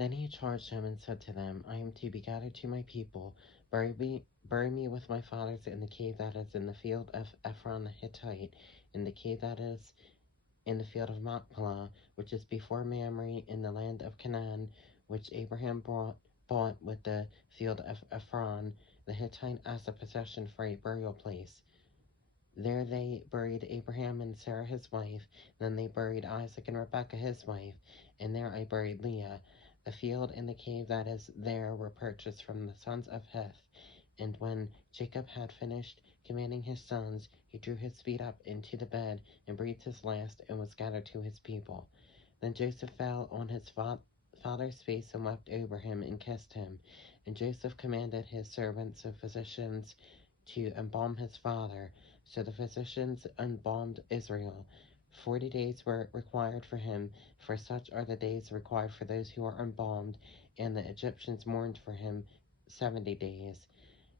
Then he charged them and said to them, I am to be gathered to my people. Bury me with my fathers in the cave that is in the field of Ephron the Hittite, in the cave that is in the field of Machpelah, which is before Mamre, in the land of Canaan, which Abraham bought with the field of Ephron the Hittite as a possession for a burial place. There they buried Abraham and Sarah his wife. Then they buried Isaac and Rebekah his wife. And there I buried Leah. The field and the cave that is there were purchased from the sons of Heth. And when Jacob had finished commanding his sons, he drew his feet up into the bed and breathed his last and was gathered to his people. Then Joseph fell on his father's face and wept over him and kissed him. And Joseph commanded his servants and physicians to embalm his father. So the physicians embalmed Israel. 40 days were required for him, for such are the days required for those who are embalmed, and the Egyptians mourned for him 70 days.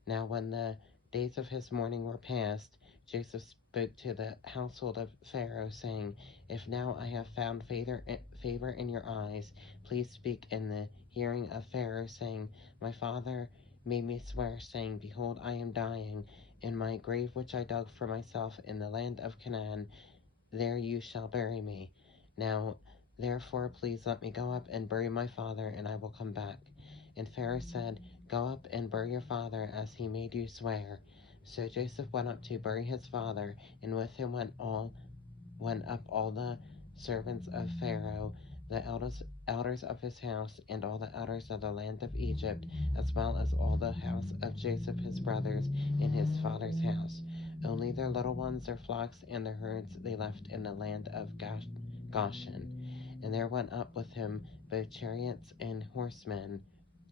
Now when the days of his mourning were past, Joseph spoke to the household of Pharaoh, saying, If now I have found favor in your eyes, please speak in the hearing of Pharaoh, saying, My father made me swear, saying, Behold, I am dying. In my grave which I dug for myself in the land of Canaan, there you shall bury me. Now, therefore, please let me go up and bury my father, and I will come back. And Pharaoh said, Go up and bury your father, as he made you swear. So Joseph went up to bury his father, and with him went up all the servants of Pharaoh, the elders of his house, and all the elders of the land of Egypt, as well as all the house of Joseph his brothers in his father's house. Only their little ones, their flocks, and their herds they left in the land of Goshen. And there went up with him both chariots and horsemen,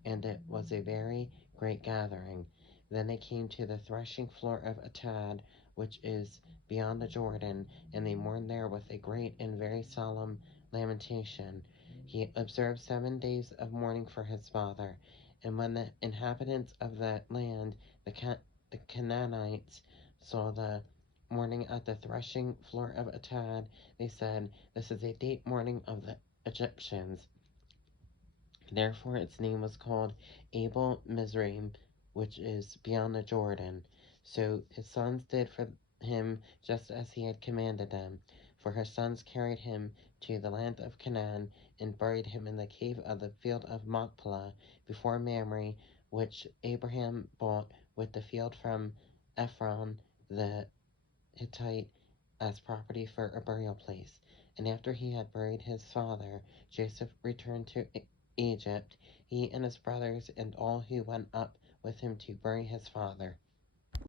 and it was a very great gathering. Then they came to the threshing floor of Atad, which is beyond the Jordan, and they mourned there with a great and very solemn lamentation. He observed 7 days of mourning for his father. And when the inhabitants of that land, the Canaanites, saw the mourning at the threshing floor of Atad, they said, This is a deep mourning of the Egyptians. Therefore its name was called Abel Mizraim, which is beyond the Jordan. So his sons did for him just as he had commanded them. For his sons carried him to the land of Canaan, and buried him in the cave of the field of Machpelah, before Mamre, which Abraham bought with the field from Ephron the Hittite as property for a burial place. And after he had buried his father, Joseph returned to Egypt, he and his brothers and all who went up with him to bury his father.